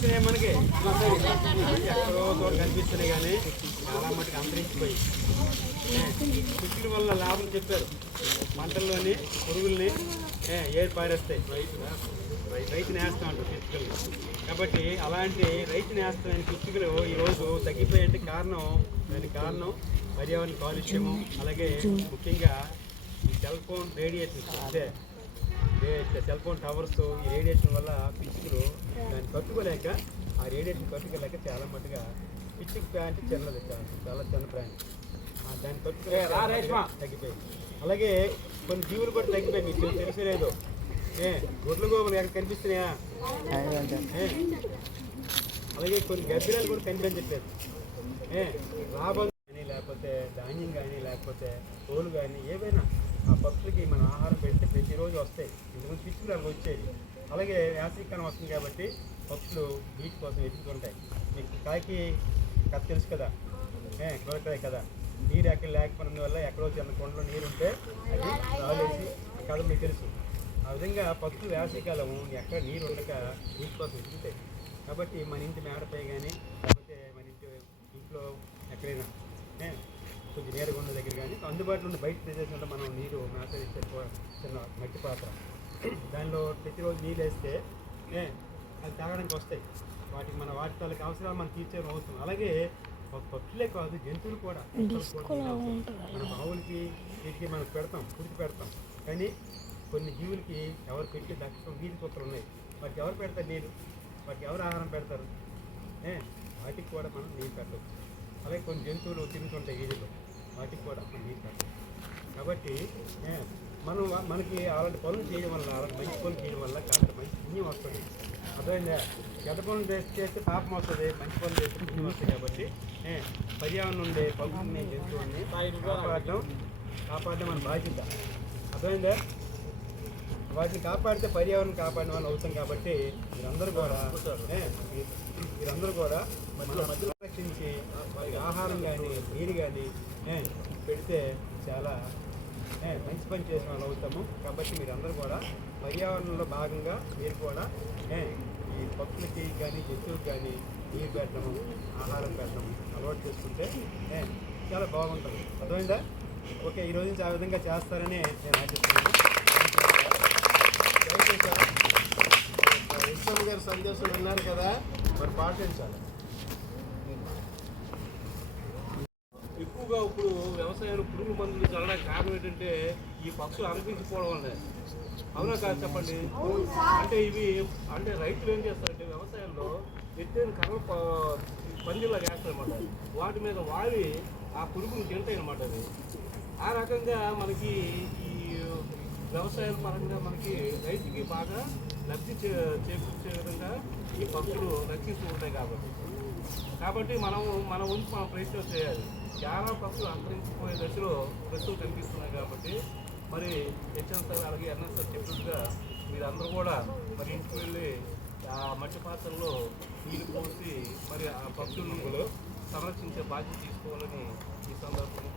కనిపిస్తున్నాయి మనకి ఎక్కడో చోట కనిపిస్తున్నాయి కానీ చాలా మటుకు అంతరించిపోయి పిచ్చుల వల్ల లాభం చెప్పారు. పంటల్లోని పురుగుల్ని ఏరు పారేస్తాయి, రైతు నేస్తం అంటారు పిచ్చుకలు. కాబట్టి అలాంటి రైతు నేస్తమైన పిచ్చుకలు ఈరోజు తగ్గిపోయేందుకు దానికి కారణం పర్యావరణ కాలుష్యము, అలాగే ముఖ్యంగా ఈ cell phone radiation, cell phone towers ఈ రేడియేషన్ వల్ల పిచ్చుకలు దాన్ని తట్టుకోలేక, ఆ రేడియేషన్ తట్టుకోలేక చాలా మట్టుగా పిచ్చుక ప్యాంట్ చిన్నది, చాలా చిన్న ప్రాణి, దాన్ని తట్టుకోలేక తగ్గిపోయింది. అలాగే కొన్ని జీవులు కూడా తగ్గిపోయాయి, మీకు తెలిసిలేదు. గొడ్ల గోపులు ఎక్కడ కనిపిస్తున్నాయా? అలాగే కొన్ని గబ్బిలాలు కూడా కనిపించట్లేదు. లాభం కానీ లేకపోతే ధాన్యం కానీ లేకపోతే తోలు కానీ ఏవైనా ఆ పక్షులకి మనం ఆహారం పెడితే ప్రతిరోజు వస్తాయి. ఇంతకుముందు పిచ్చులు అవి వచ్చేది. అలాగే వేసవికాలం వస్తుంది కాబట్టి పక్షులు నీటి కోసం ఎత్తుకుంటాయి. మీకు కాకి కథ తెలుసు కదా, కోరకాయ కదా, నీరు ఎక్కడ లేకపోవడం వల్ల ఎక్కడో చిన్న కొండలో నీరు ఉంటే అది రాలేసి కథ మీకు తెలుసు. ఆ విధంగా పక్షులు వేసవికాలం ఎక్కడ నీరు ఉండక నీటి కోసం ఎత్తుకుంటాయి. కాబట్టి మన ఇంటి మేడపై కానీ లేకపోతే మన ఇంట్లో ఎక్కడైనా కొంచెం నీరు ఉన్న దగ్గర కానీ అందుబాటులో ఉన్న బయట ప్రదేశంలో మనం నీరు మేత ఇచ్చే చిన్న మట్టి పాత్ర, దానిలో ప్రతిరోజు నీళ్ళు వేస్తే అది తాగడానికి వస్తాయి. వాటి తాలూకు అవసరాలు మనం తీర్చే అవసరం. అలాగే పక్షులే కాదు, జంతువులు కూడా మన బావులకి వీటికి మనం పెడతాం, పుడికి పెడతాం. కానీ కొన్ని జీవులకి ఎవరు పెట్టి దక్షిణం వీధి కుక్కలు ఉన్నాయి, వాటికి ఎవరు పెడతారు నీళ్ళు, వాటికి ఎవరు ఆహారం పెడతారు? వాటికి కూడా మనం నీరు పెట్టవచ్చు. అలాగే కొన్ని జంతువులు తిరుగుతుంటాయి వీధిలో, వాటికి కూడా మనం నీరు పెట్టవచ్చు. కాబట్టి మనకి అలాంటి పనులు చేయడం వల్ల, అలాంటి మంచి పనులు చేయడం వల్ల కాస్త మంచి పుణ్యం వస్తుంది. అర్థమైందా? చెడ్డ పనులు చేస్తే పాపం వస్తుంది, మంచి పనులు చేస్తే పుణ్యం వస్తుంది. కాబట్టి పర్యావరణం ఉండే పక్షుల్ని జంతువుల్ని కాపాడడం మన బాధ్యత. అర్థమైందా? వాటిని కాపాడితే పర్యావరణం కాపాడిన వాళ్ళు అవుతాం. కాబట్టి మీరందరూ కూడా మధ్యలో రక్షించి వారికి ఆహారం కానీ నీరు కానీ పెడితే చాలా మంచి పని చేసిన వాళ్ళు అవుతాము. కాబట్టి మీరందరూ కూడా పర్యావరణంలో భాగంగా మీరు కూడా ఈ పక్షులకి కానీ జంతువులకు కానీ నీరు పెట్టడము, ఆహారం పెట్టడము అలవాటు చేసుకుంటే చాలా బాగుంటుంది. అర్థమైందా? ఓకే, ఈరోజు నుంచి ఆ విధంగా చేస్తారని నేను ఆశిస్తున్నాను. విశ్వం గారి సందేశం విన్నారు కదా, మరి పాటించాలి. ఎక్కువగా ఇప్పుడు వ్యవసాయంలో పురుగు మందులు చల్లడానికి కారణం ఏంటంటే ఈ పక్షులు అనిపించిపోవడం వల్లే. అవునా కాదు చెప్పండి? అంటే రైతులు ఏం చేస్తారంటే వ్యవసాయంలో ఎత్తైన కర్రలు పందిలాగా వేస్తారన్నమాట, వాటి మీద వాడి ఆ పురుగులు తింటాయి అన్నమాట. అది ఆ రకంగా మనకి ఈ వ్యవసాయ పరంగా మనకి రైతుకి బాగా లబ్ధి చేకూర్చే విధంగా ఈ పక్షులు రక్షిస్తూ ఉంటాయి. కాబట్టి మన వంతు మనం ప్రయత్నం చేయాలి. చాలా పక్షులు అంతరించిపోయే దశలో ప్రస్తుతం కనిపిస్తున్నాయి. కాబట్టి మరి హెచ్ఎం సార్ అలాగే ఎన్ఎస్ సార్ చెప్పినట్టుగా మీరందరూ కూడా మరి ఇంటికి వెళ్ళి ఆ మట్టి పాత్రలో నీళ్ళు పోసి మరి ఆ పక్షులను సంరక్షించే బాధ్యత తీసుకోవాలని ఈ సందర్భంలో